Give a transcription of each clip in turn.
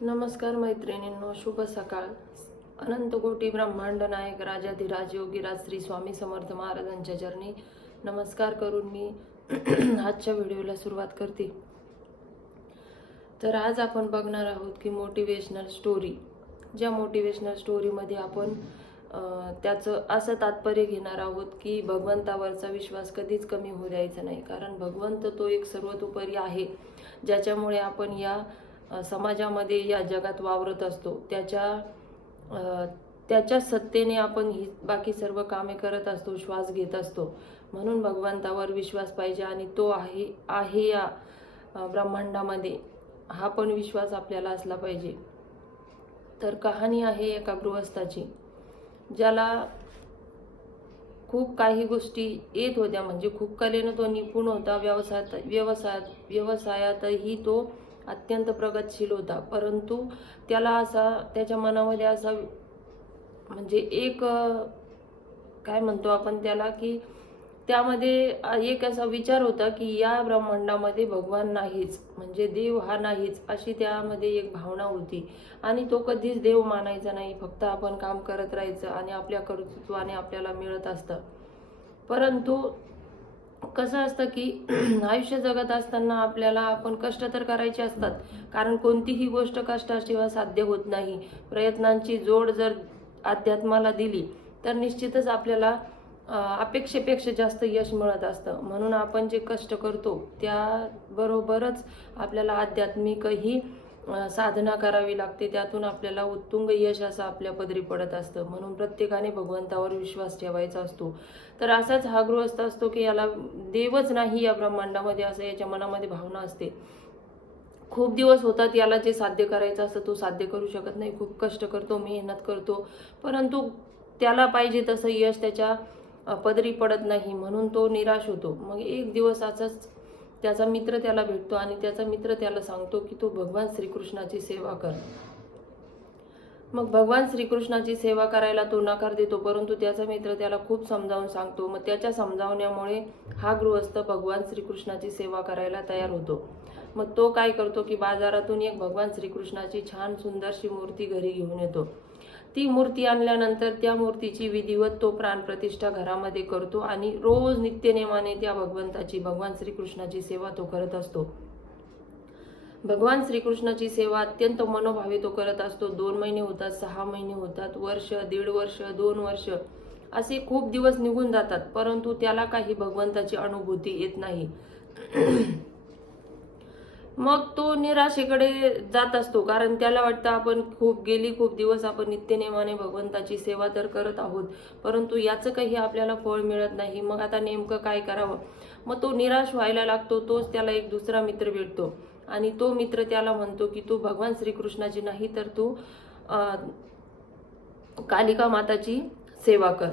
नमस्कार मैत्रिणींनो, शुभ सकाळ. अनंत कोटी ब्रह्मांड नायक राजाधिराज योगीराज श्री स्वामी समर्थ महाराजांच्या चरणी नमस्कार करून मी आजच्या व्हिडिओला सुरुवात करते. तर आज आपण बघणार आहोत की मोटिवेशनल स्टोरी. ज्या मोटिवेशनल स्टोरीमध्ये आपण त्याचं असं तात्पर्य घेणार आहोत की भगवंतावरचा विश्वास कधीच कमी होऊ द्यायचा नाही, कारण भगवंत तो एक सर्वतोपरी आहे, ज्याच्यामुळे आपण या समाजामध्ये या जगात वावरत असतो. त्याच्या सत्तेने आपण ही बाकी सर्व कामे करत असतो, श्वास घेत असतो. म्हणून भगवंतावर विश्वास पाहिजे आणि तो आहे या ब्रह्मांडामध्ये, हा पण विश्वास आपल्याला असला पाहिजे. तर कहाणी आहे एका गृहस्थाची, ज्याला खूप काही गोष्टी येत होत्या, म्हणजे खूप कलेनं तो निपुण होता. व्यवसायातही तो अत्यंत प्रगतशील होता. परंतु त्याच्या मनामध्ये असा म्हणजे एक काय म्हणतो आपण त्याला, की त्यामध्ये एक असा विचार होता की या ब्रह्मांडामध्ये भगवान नाहीच, म्हणजे देव हा नाहीच, अशी त्यामध्ये एक भावना होती. आणि तो कधीच देव मानायचा नाही, फक्त आपण काम करत राहायचं आणि आपल्या कर्तृत्वाने आपल्याला मिळत असतं. परंतु कसं असतं की आयुष्य जगत असताना आपल्याला आपण कष्ट तर करायचे असतात, कारण कोणतीही गोष्ट कष्टाशिवाय साध्य होत नाही. प्रयत्नांची जोड जर अध्यात्माला दिली तर निश्चितच आपल्याला अपेक्षेपेक्षा जास्त यश मिळत असतं. म्हणून आपण जे कष्ट करतो त्याबरोबरच आपल्याला आध्यात्मिकही साधना करावी लागते, त्यातून आपल्याला उत्तुंग यश असं आपल्या पदरी पडत असतं. म्हणून प्रत्येकाने भगवंतावर विश्वास ठेवायचा असतो. तर असाच हा गृहस्थ असतो की याला देवच नाही या ब्रह्मांडामध्ये, असं याच्या मनामध्ये भावना असते. खूप दिवस होतात याला जे साध्य करायचं असतं तो साध्य करू शकत नाही. खूप कष्ट करतो, मेहनत करतो, परंतु त्याला पाहिजे तसं यश त्याच्या पदरी पडत नाही. म्हणून तो निराश होतो. मग एक दिवस असाच त्याचा मित्र त्याला भेटतो आणि त्याचा मित्र त्याला सांगतो की तू भगवान श्रीकृष्णाची सेवा कर. मग भगवान श्रीकृष्णाची सेवा करायला तो नकार देतो, परंतु त्याचा मित्र त्याला खूप समजावून सांगतो. मग त्याच्या समजावण्यामुळे हा गृहस्थ भगवान श्रीकृष्णाची सेवा करायला तयार होतो. मग तो काय करतो की बाजारातून एक भगवान श्रीकृष्णाची छान सुंदरशी मूर्ती घरी घेऊन येतो. ती मूर्ती आणल्यानंतर त्या मूर्तीची विधिवत तो प्राणप्रतिष्ठा घरामध्ये करतो आणि रोज नित्यनेमाने त्या भगवान श्रीकृष्णाची सेवा तो करत असतो. भगवान श्रीकृष्णाची सेवा अत्यंत मनोभावे तो करत असतो. 2 महिने होतात, 6 महिने होतात, वर्ष, 1.5 वर्ष, 2 वर्ष असे खूप दिवस निघून जातात, परंतु त्याला काही भगवंताची अनुभूती येत नाही. मग तो निराशेकडे जात असतो, कारण त्याला वाटतं आपण खूप दिवस आपण नित्यनेमाने भगवंताची सेवा तर करत आहोत, परंतु याचं काही आपल्याला फळ मिळत नाही. मग आता नेमकं काय करावं? मग तो निराश व्हायला लागतो. तोच त्याला एक दुसरा मित्र भेटतो आणि तो मित्र त्याला म्हणतो की तू भगवान श्रीकृष्णाची नाही तर तू कालिका माताची सेवा कर.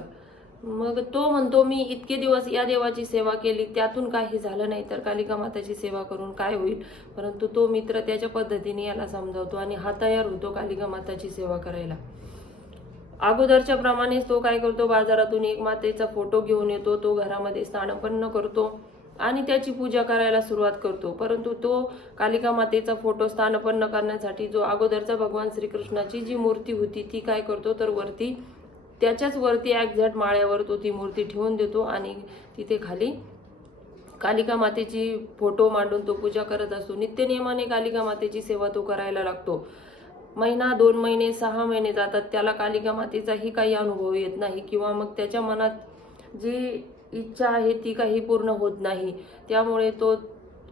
मग तो म्हणतो मी इतके दिवस या देवाची सेवा केली, त्यातून काही झालं नाही, तर कालिका माताची सेवा करून काय होईल? परंतु तो मित्र त्याच्या पद्धतीने याला समजावतो आणि हा तयार होतो कालिका माताची सेवा करायला. अगोदरच्या प्रमाणेच तो काय करतो, बाजारातून एक मातेचा फोटो घेऊन येतो. तो घरामध्ये स्थानापन्न करतो आणि त्याची पूजा करायला सुरुवात करतो. परंतु तो कालिका मातेचा फोटो स्थानापन्न करण्यासाठी जो अगोदरचा भगवान श्रीकृष्णाची जी मूर्ती होती ती काय करतो, तर त्याच्याच वरती एक्झॅक्ट माळ्यावर तो ती मूर्ती ठेवून देतो आणि तिथे खाली कालिका मातेची फोटो मांडून तो पूजा करत असतो. नित्यनेमाने कालिका मातेची सेवा तो करायला लागतो. महिना, 2 महिने, 6 महिने जातात, त्याला कालिका मातेचाही काही अनुभव येत नाही, किंवा मग त्याच्या मनात जी इच्छा आहे ती काही पूर्ण होत नाही. त्यामुळे तो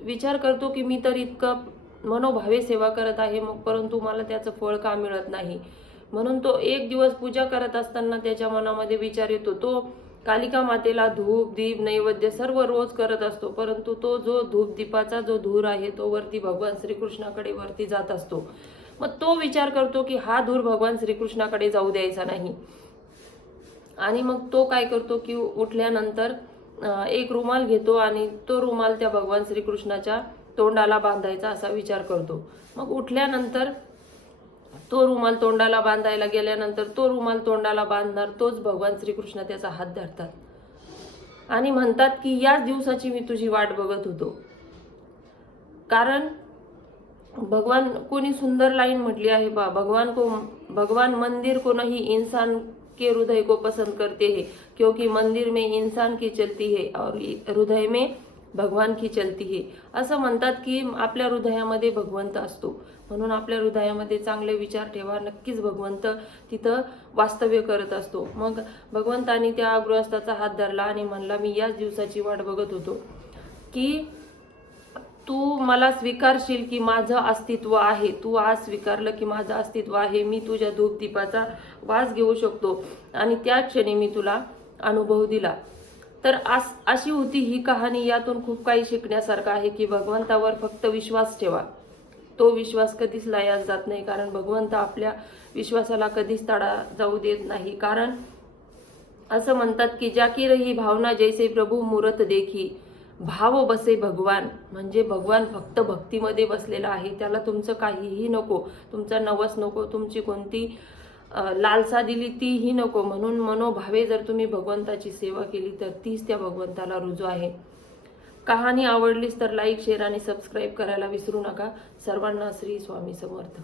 विचार करतो की मी तर इतकं मनोभावे सेवा करत आहे, मग परंतु मला त्याचं फळ का मिळत नाही? म्हणून तो एक दिवस पूजा करत असताना त्याच्या मनामध्ये विचार येतो. तो कालिका मातेला धूप, दीप, नैवेद्य सर्व रोज करत असतो, परंतु तो जो धूप दीपाचा जो धूर आहे तो वरती भगवान श्रीकृष्णाकडे वरती जात असतो. मग तो विचार करतो की हा धूर भगवान श्रीकृष्णाकडे जाऊ द्यायचा नाही. आणि मग तो काय करतो की उठल्यानंतर एक रुमाल घेतो आणि तो रुमाल त्या भगवान श्रीकृष्णाच्या तोंडाला बांधायचा असा विचार करतो. मग उठल्यानंतर तो रुमाल तोंडाला बांधायला गेल्यानंतर तो रुमाल तोंडाला बांधणार तोच भगवान श्रीकृष्ण त्याचा हात धरतात आणि म्हणतात की याच दिवसाची मी तुझी वाट बघत होतो. कारण भगवान कोणी सुंदर लाइन म्हटली आहे बा, भगवान मंदिर को नहीं इंसान के हृदय को पसंद करते हैं, क्योंकि मंदिर में इंसान की चलती है और हृदय में भगवान की चलती है. असं म्हणतात की आपल्या हृदयामध्ये भगवंत असतो, म्हणून आपल्या हृदयामध्ये चांगले विचार ठेवा, नक्कीच भगवंत तिथं वास्तव्य करत असतो. मग भगवंतानी त्या गृहस्थाचा हात धरला आणि म्हणला, मी याच दिवसाची वाट बघत होतो की तू मला स्वीकारशील की माझं अस्तित्व आहे. तू आज स्वीकारलं की माझं अस्तित्व आहे, मी तुझ्या धूपदीपाचा वास घेऊ शकतो आणि त्या क्षणी मी तुला अनुभव दिला. तर अशी होती ही कहाणी. यातून खूप काही शिकण्यासारखं आहे की भगवंतावर फक्त विश्वास ठेवा. तो विश्वास कधीच लयास जात नाही, कारण भगवंत आपल्या विश्वासाला कधीच तडा जाऊ देत नाही. कारण असं म्हणतात की जाकी रही भावना जैसे प्रभू मूरत देखी, भाव बसे भगवान. म्हणजे भगवान फक्त भक्तीमध्ये बसलेला आहे, त्याला तुमचं काहीही नको, तुमचा नवस नको, तुमची कोणती लालसा दिली तीही नको. म्हणून मनोभावे जर तुम्ही भगवंताची सेवा केली तर तीच त्या भगवंताला रुजू आहे. कहाणी आवडलीच तर लाईक, शेअर आणि सबस्क्राईब करायला विसरू नका. सर्वांना श्री स्वामी समर्थ.